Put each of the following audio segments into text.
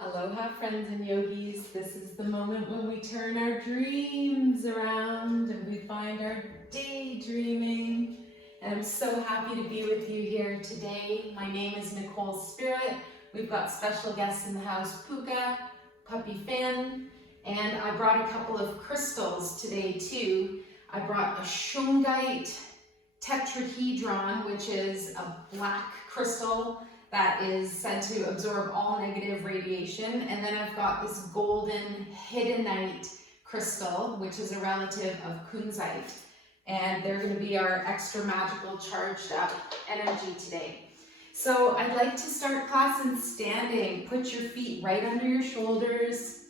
Aloha friends and yogis, this is the moment when we turn our dreams around and we find our daydreaming. And I'm so happy to be with you here today. My name is Nicole Spirit. We've got special guests in the house, Puka, Puppy Finn, and I brought a couple of crystals today too. I brought a shungite tetrahedron, which is a black crystal that is said to absorb all negative radiation. And then I've got this golden hiddenite crystal, which is a relative of kunzite. And they're going to be our extra magical charged up energy today. So I'd like to start class in standing. Put your feet right under your shoulders.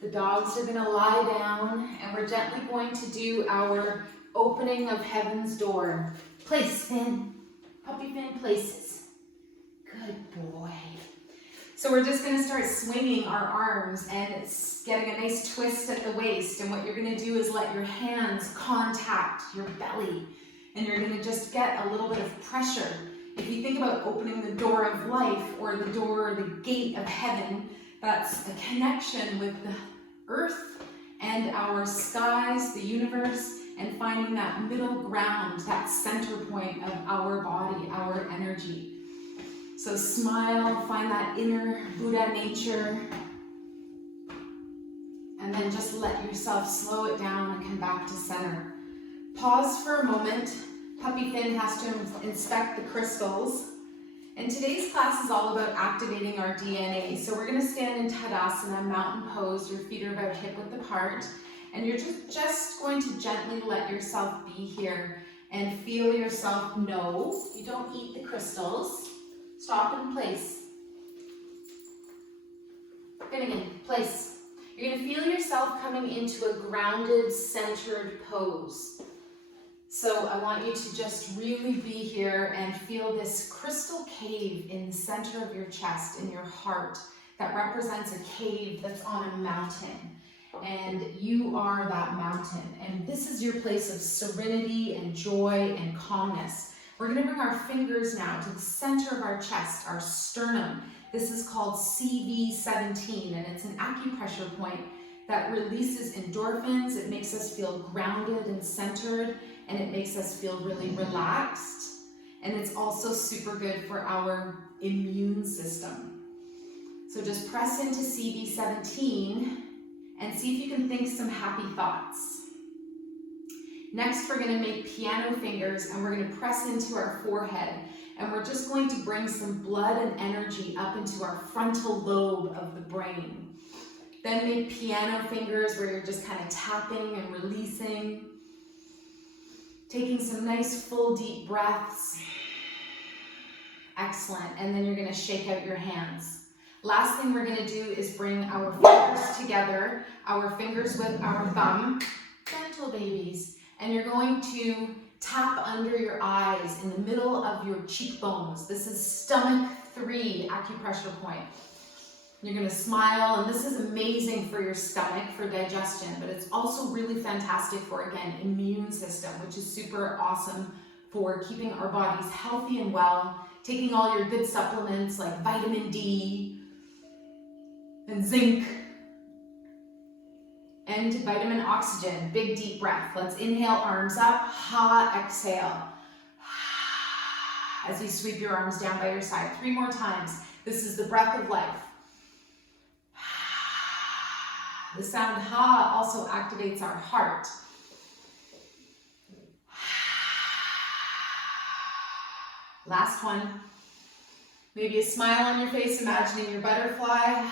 The dogs are going to lie down, and we're gently going to do our opening of heaven's door. Place, Finn. Puppy Finn places. Good boy. So we're just going to start swinging our arms and it's getting a nice twist at the waist. And what you're going to do is let your hands contact your belly. And you're going to just get a little bit of pressure. If you think about opening the door of life or the door, the gate of heaven, that's a connection with the earth and our skies, the universe, and finding that middle ground, that center point of our body, our energy. So smile, find that inner Buddha nature, and then just let yourself slow it down and come back to center. Pause for a moment. Puppy Finn has to inspect the crystals. And today's class is all about activating our DNA. So we're going to stand in Tadasana, mountain pose. Your feet are about hip width apart. And you're just going to gently let yourself be here and feel yourself know you don't eat the crystals. Stop and place. Finnegan, place. You're going to feel yourself coming into a grounded, centered pose. So I want you to just really be here and feel this crystal cave in the center of your chest, in your heart, that represents a cave that's on a mountain. And you are that mountain. And this is your place of serenity and joy and calmness. We're going to bring our fingers now to the center of our chest, our sternum. This is called CV17, and it's an acupressure point that releases endorphins. It makes us feel grounded and centered, and it makes us feel really relaxed. And it's also super good for our immune system. So just press into CV17 and see if you can think some happy thoughts. Next, we're going to make piano fingers and we're going to press into our forehead. And we're just going to bring some blood and energy up into our frontal lobe of the brain. Then make piano fingers where you're just kind of tapping and releasing. Taking some nice full deep breaths. Excellent. And then you're going to shake out your hands. Last thing we're going to do is bring our fingers together, our fingers with our thumb. Gentle babies. And you're going to tap under your eyes in the middle of your cheekbones. This is stomach 3 acupressure point. You're going to smile, and this is amazing for your stomach, for digestion, but it's also really fantastic for, again, immune system, which is super awesome for keeping our bodies healthy and well, taking all your good supplements like vitamin D and zinc, and vitamin oxygen. Big deep breath. Let's inhale, arms up, exhale. As you sweep your arms down by your side. 3 more times. This is the breath of life. The sound ha also activates our heart. Last one. Maybe a smile on your face, imagining your butterfly.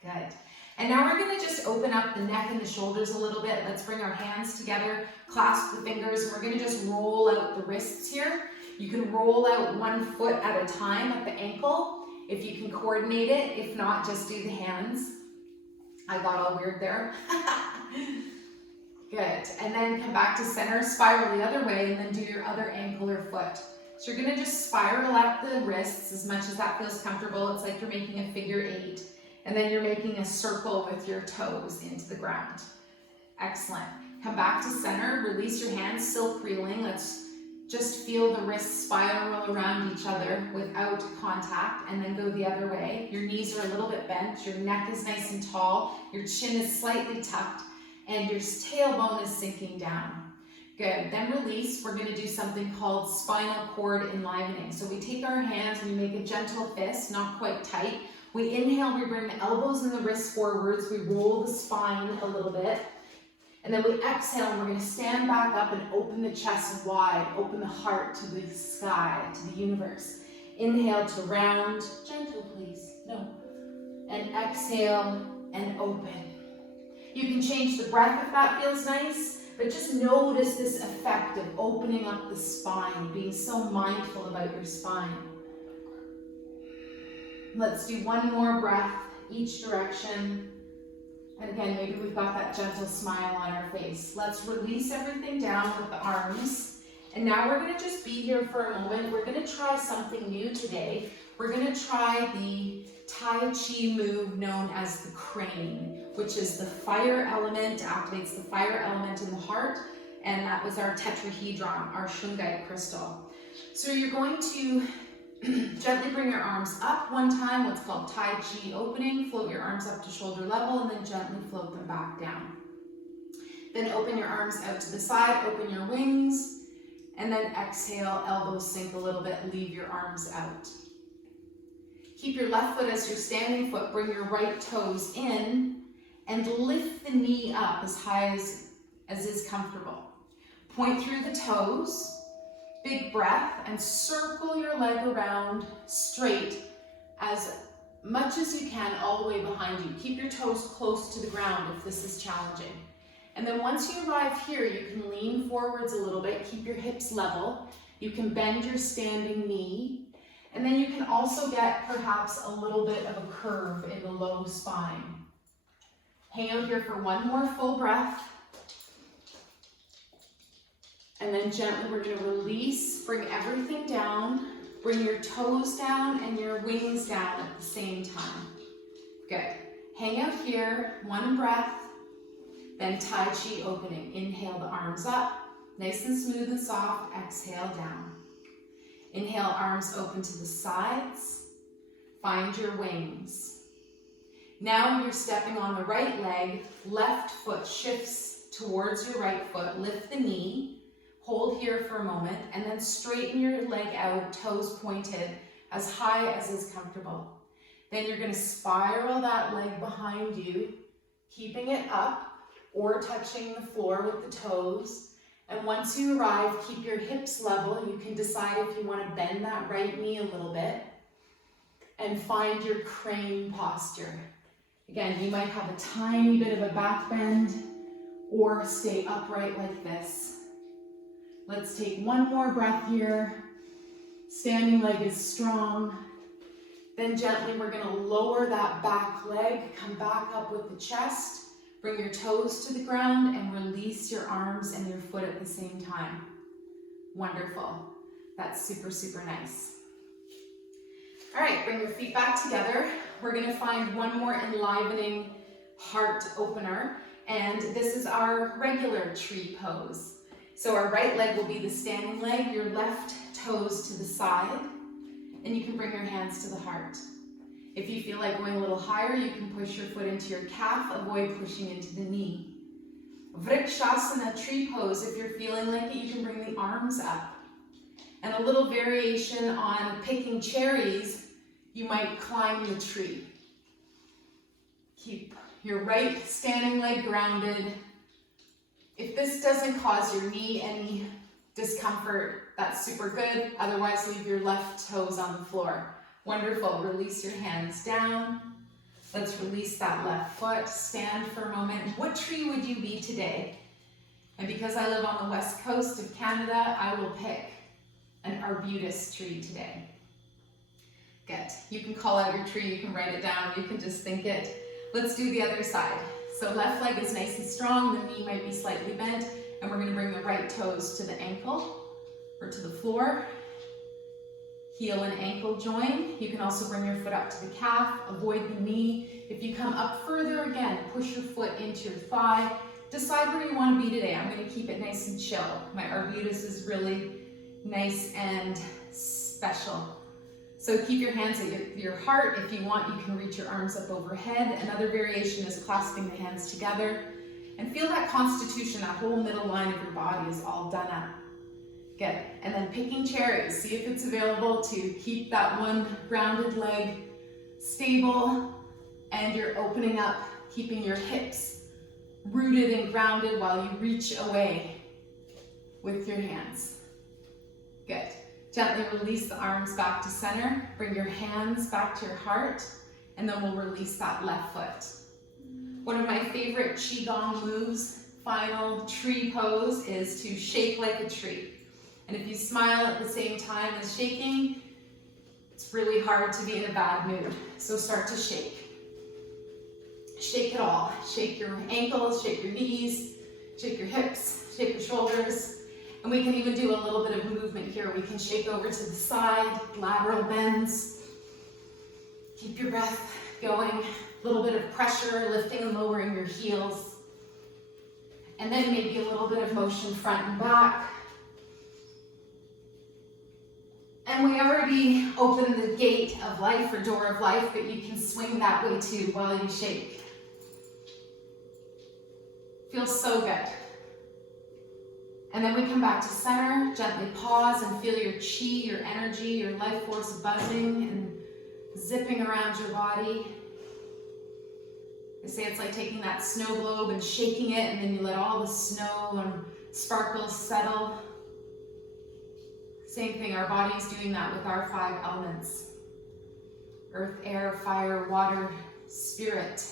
Good. And now we're going to just open up the neck and the shoulders a little bit. Let's bring our hands together, clasp the fingers, and we're going to just roll out the wrists here. You can roll out one foot at a time at the ankle, if you can coordinate it. If not, just do the hands. I got all weird there. Good. And then come back to center, spiral the other way, and then do your other ankle or foot. So you're going to just spiral up the wrists as much as that feels comfortable. It's like you're making a figure 8. And then you're making a circle with your toes into the ground. Excellent. Come back to center, release your hands, silk reeling. Let's Just feel the wrists spiral around each other without contact, and then go the other way. Your knees are a little bit bent, your neck is nice and tall, your chin is slightly tucked, and your tailbone is sinking down. Good, then release. We're gonna do something called spinal cord enlivening. So we take our hands and we make a gentle fist, not quite tight. We inhale, we bring the elbows and the wrists forwards, we roll the spine a little bit. And then we exhale and we're going to stand back up and open the chest wide, open the heart to the sky, to the universe. Inhale to round, gentle please, no. And exhale and open. You can change the breath if that feels nice, but just notice this effect of opening up the spine, being so mindful about your spine. Let's do one more breath, each direction. And again, maybe we've got that gentle smile on our face. Let's release everything down with the arms. And now we're gonna just be here for a moment. We're gonna try something new today. We're gonna try the Tai Chi move known as the crane, which is the fire element, activates the fire element in the heart. And that was our tetrahedron, our shungite crystal. So you're going to gently bring your arms up one time, what's called Tai Chi opening. Float your arms up to shoulder level and then gently float them back down. Then open your arms out to the side, open your wings, and then exhale, elbows sink a little bit, leave your arms out. Keep your left foot as your standing foot, bring your right toes in, and lift the knee up as high as is comfortable. Point through the toes. Big breath, and circle your leg around straight as much as you can all the way behind you. Keep your toes close to the ground if this is challenging. And then once you arrive here, you can lean forwards a little bit, keep your hips level. You can bend your standing knee, and then you can also get perhaps a little bit of a curve in the low spine. Hang out here for one more full breath. And then gently we're going to release, bring everything down, bring your toes down and your wings down at the same time. Good. Hang out here, one breath, then Tai Chi opening. Inhale the arms up, nice and smooth and soft, exhale down. Inhale, arms open to the sides, find your wings. Now you're stepping on the right leg, left foot shifts towards your right foot, lift the knee. Hold here for a moment, and then straighten your leg out, toes pointed, as high as is comfortable. Then you're going to spiral that leg behind you, keeping it up or touching the floor with the toes. And once you arrive, keep your hips level. You can decide if you want to bend that right knee a little bit and find your crane posture. Again, you might have a tiny bit of a back bend or stay upright like this. Let's take one more breath here. Standing leg is strong. Then gently we're going to lower that back leg, come back up with the chest, bring your toes to the ground and release your arms and your foot at the same time. Wonderful. That's super, super nice. All right, bring your feet back together. We're going to find one more enlivening heart opener, and this is our regular tree pose. So our right leg will be the standing leg, your left toes to the side, and you can bring your hands to the heart. If you feel like going a little higher, you can push your foot into your calf, avoid pushing into the knee. Vrikshasana tree pose, if you're feeling like it, you can bring the arms up. And a little variation on picking cherries, you might climb the tree. Keep your right standing leg grounded. If this doesn't cause your knee any discomfort, that's super good. Otherwise, leave your left toes on the floor. Wonderful. Release your hands down. Let's release that left foot. Stand for a moment. What tree would you be today? And because I live on the west coast of Canada, I will pick an arbutus tree today. Good. You can call out your tree. You can write it down. You can just think it. Let's do the other side. So left leg is nice and strong, the knee might be slightly bent, and we're going to bring the right toes to the ankle or to the floor. Heel and ankle join. You can also bring your foot up to the calf, avoid the knee. If you come up further, again, push your foot into your thigh. Decide where you want to be today. I'm going to keep it nice and chill. My arbutus is really nice and special. So keep your hands at your heart. If you want, you can reach your arms up overhead. Another variation is clasping the hands together. And feel that constitution, that whole middle line of your body is all done up. Good. And then picking cherries. See if it's available to keep that one grounded leg stable. And you're opening up, keeping your hips rooted and grounded while you reach away with your hands. Good. Gently release the arms back to center. Bring your hands back to your heart. And then we'll release that left foot. One of my favorite QiGong moves, final tree pose, is to shake like a tree. And if you smile at the same time as shaking, it's really hard to be in a bad mood. So start to shake. Shake it all. Shake your ankles, shake your knees, shake your hips, shake your shoulders. And we can even do a little bit of movement here. We can shake over to the side, lateral bends. Keep your breath going. A little bit of pressure, lifting and lowering your heels. And then maybe a little bit of motion front and back. And we already opened the gate of life or door of life, but you can swing that way too while you shake. Feels so good. And then we come back to center, gently pause and feel your chi, your energy, your life force buzzing and zipping around your body. They say it's like taking that snow globe and shaking it, and then you let all the snow and sparkles settle. Same thing, our body's doing that with our 5 elements. Earth, air, fire, water, spirit.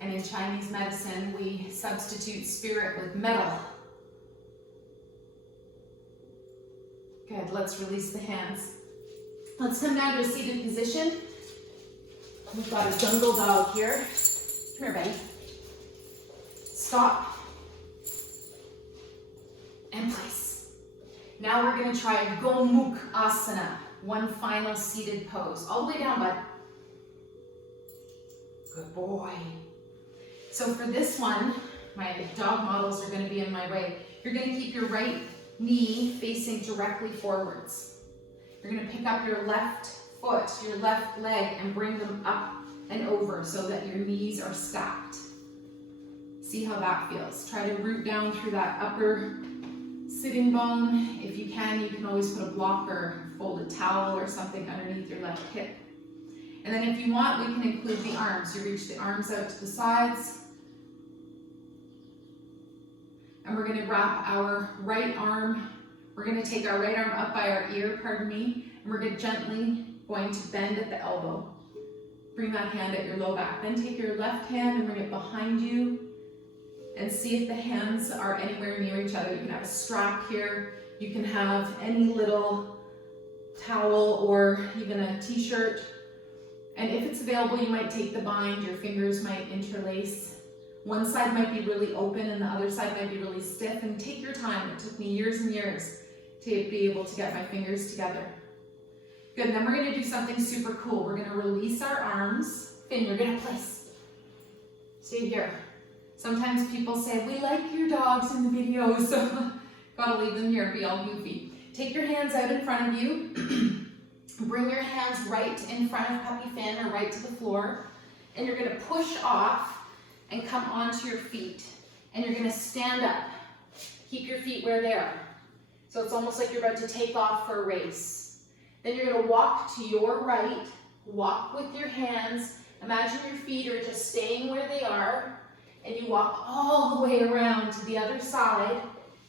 And in Chinese medicine, we substitute spirit with metal. Good, let's release the hands. Let's come down to a seated position. We've got a jungle dog here. Come here, buddy. Stop. And place. Now we're going to try Gomukhasana, one final seated pose. All the way down, bud. Good boy. So for this one, my dog models are going to be in my way. You're going to keep your right knee facing directly forwards. You're going to pick up your left foot, your left leg, and bring them up and over so that your knees are stacked. See how that feels. Try to root down through that upper sitting bone. If you can always put a blocker, fold a towel or something underneath your left hip. And then if you want, we can include the arms. You reach the arms out to the sides. And we're going to wrap our right arm. We're going to take our right arm up by our ear, pardon me, and we're gently going to bend at the elbow. Bring that hand at your low back. Then take your left hand and bring it behind you and see if the hands are anywhere near each other. You can have a strap here. You can have any little towel or even a t-shirt. And if it's available, you might take the bind. Your fingers might interlace. One side might be really open and the other side might be really stiff. And take your time. It took me years and years to be able to get my fingers together. Good, then we're going to do something super cool. We're going to release our arms. Finn, you're going to place. Stay here. Sometimes people say, we like your dogs in the video, so gotta leave them here, be all goofy. Take your hands out in front of you. Bring your hands right in front of Puppy Finn or right to the floor. And you're going to push off and come onto your feet. And you're going to stand up. Keep your feet where they are. So it's almost like you're about to take off for a race. Then you're going to walk to your right. Walk with your hands. Imagine your feet are just staying where they are. And you walk all the way around to the other side.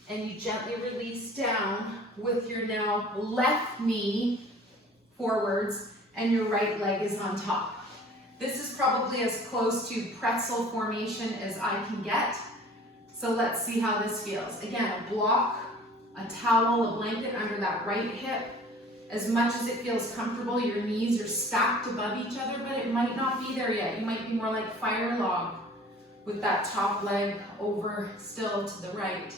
And you gently release down with your now left knee forwards and your right leg is on top. This is probably as close to pretzel formation as I can get. So let's see how this feels. Again, a block, a towel, a blanket under that right hip. As much as it feels comfortable, your knees are stacked above each other, but it might not be there yet. You might be more like fire log with that top leg over still to the right.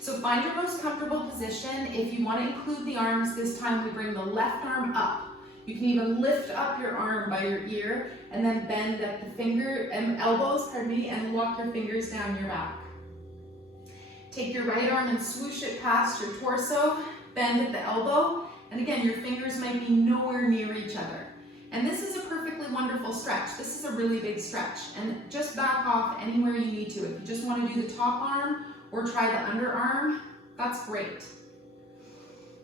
So find your most comfortable position. If you want to include the arms, this time we bring the left arm up. You can even lift up your arm by your ear and then bend at the elbows, and walk your fingers down your back. Take your right arm and swoosh it past your torso, bend at the elbow, and again, your fingers might be nowhere near each other. And this is a perfectly wonderful stretch. This is a really big stretch. And just back off anywhere you need to. If you just want to do the top arm or try the underarm, that's great.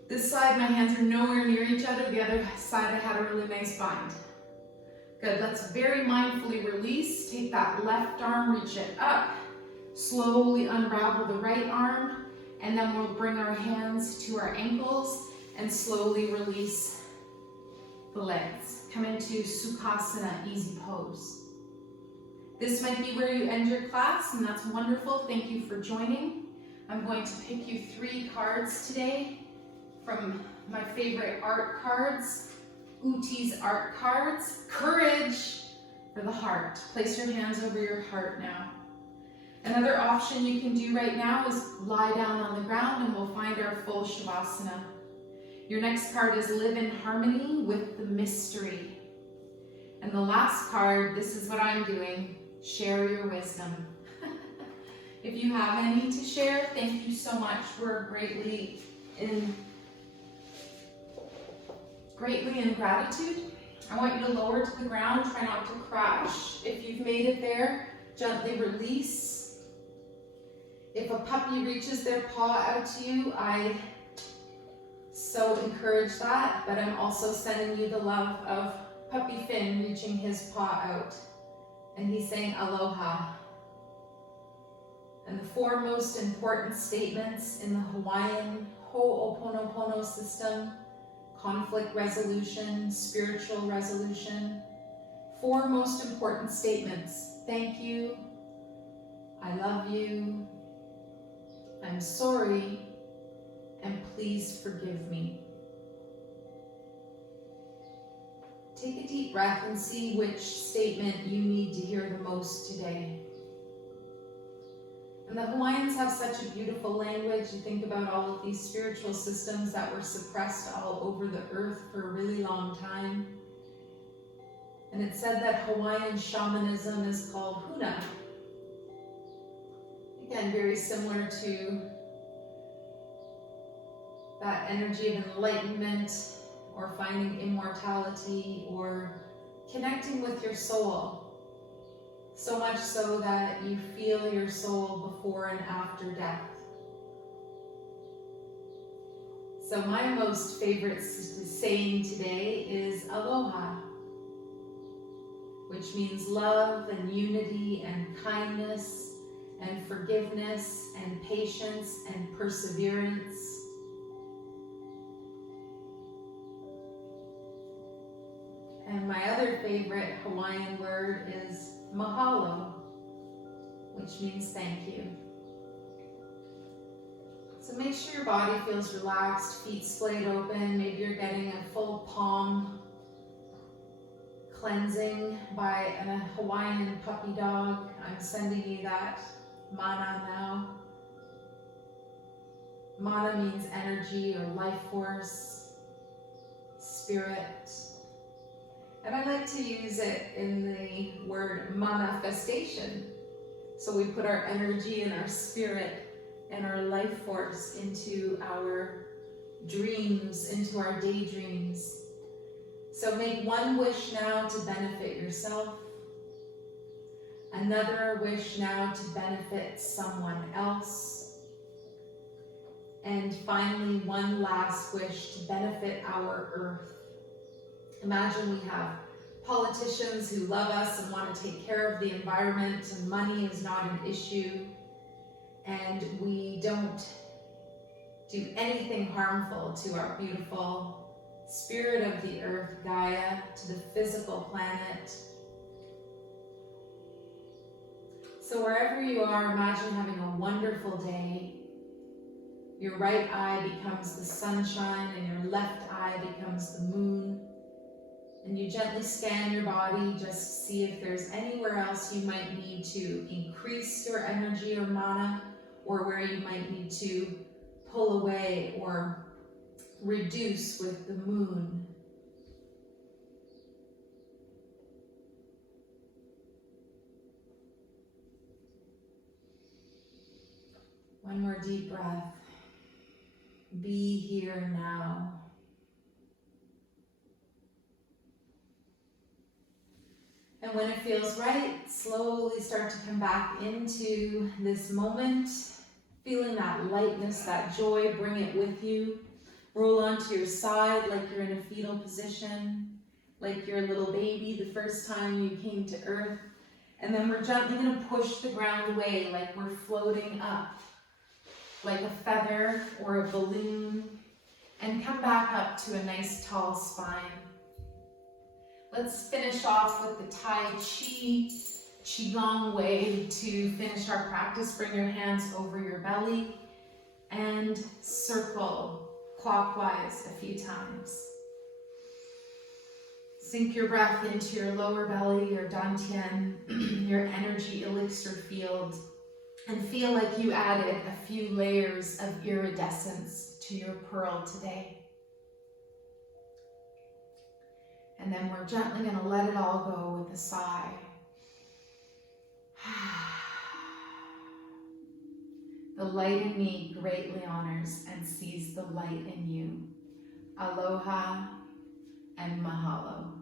This side, my hands are nowhere near each other. The other side, I had a really nice bind. Good, let's very mindfully release. Take that left arm, reach it up. Slowly unravel the right arm, and then we'll bring our hands to our ankles and slowly release the legs. Come into Sukhasana, easy pose. This might be where you end your class, and that's wonderful. Thank you for joining. I'm going to pick you 3 cards today from my favorite art cards, Uti's art cards. Courage for the heart. Place your hands over your heart now. Another option you can do right now is lie down on the ground and we'll find our full Shavasana. Your next card is live in harmony with the mystery. And the last card, this is what I'm doing, share your wisdom. If you have any to share, thank you so much. We're greatly in gratitude. I want you to lower to the ground, try not to crash. If you've made it there, gently release. If a puppy reaches their paw out to you, I so encourage that, but I'm also sending you the love of Puppy Finn reaching his paw out. And he's saying aloha. And the 4 most important statements in the Hawaiian Ho'oponopono system: conflict resolution, spiritual resolution. 4 most important statements: thank you, I love you, I'm sorry, and please forgive me. Take a deep breath and see which statement you need to hear the most today. And the Hawaiians have such a beautiful language. You think about all of these spiritual systems that were suppressed all over the earth for a really long time. And it's said that Hawaiian shamanism is called huna. Again, very similar to that energy of enlightenment or finding immortality or connecting with your soul. So much so that you feel your soul before and after death. So my most favorite saying today is aloha, which means love and unity and kindness and forgiveness and patience and perseverance. And my other favorite Hawaiian word is mahalo, which means thank you. So make sure your body feels relaxed, feet splayed open. Maybe you're getting a full palm cleansing by a Hawaiian puppy dog. I'm sending you that mana now. Mana means energy or life force, spirit. And I like to use it in the word manifestation. So we put our energy and our spirit and our life force into our dreams, into our daydreams. So make one wish now to benefit yourself, another wish now to benefit someone else, and finally one last wish to benefit our earth. Imagine we have politicians who love us and want to take care of the environment, and money is not an issue, and we don't do anything harmful to our beautiful spirit of the earth, Gaia, to the physical planet. So wherever you are, imagine having a wonderful day. Your right eye becomes the sunshine and your left eye becomes the moon. And you gently scan your body just to see if there's anywhere else you might need to increase your energy or mana, or where you might need to pull away or reduce with the moon. One more more deep breath. Be here now. And when it feels right, slowly start to come back into this moment, feeling that lightness, that joy, bring it with you. Roll onto your side like you're in a fetal position, like you're a little baby the first time you came to earth. And then we're gently going to push the ground away like we're floating up, like a feather or a balloon, and come back up to a nice tall spine. Let's finish off with the Tai Chi, QiGong way to finish our practice. Bring your hands over your belly and circle clockwise a few times. Sink your breath into your lower belly, your dantian, your energy elixir field, and feel like you added a few layers of iridescence to your pearl today. And then we're gently going to let it all go with a sigh. The light in me greatly honors and sees the light in you. Aloha and mahalo.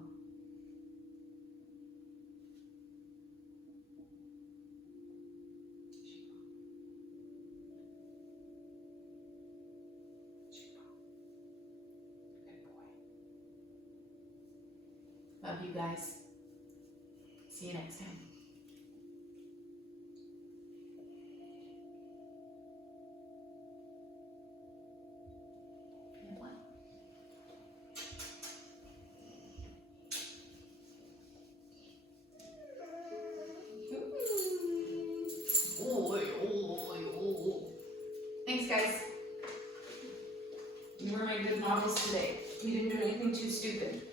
Love you guys. See you next time. Thanks, guys. You were my good models today. You didn't do anything too stupid.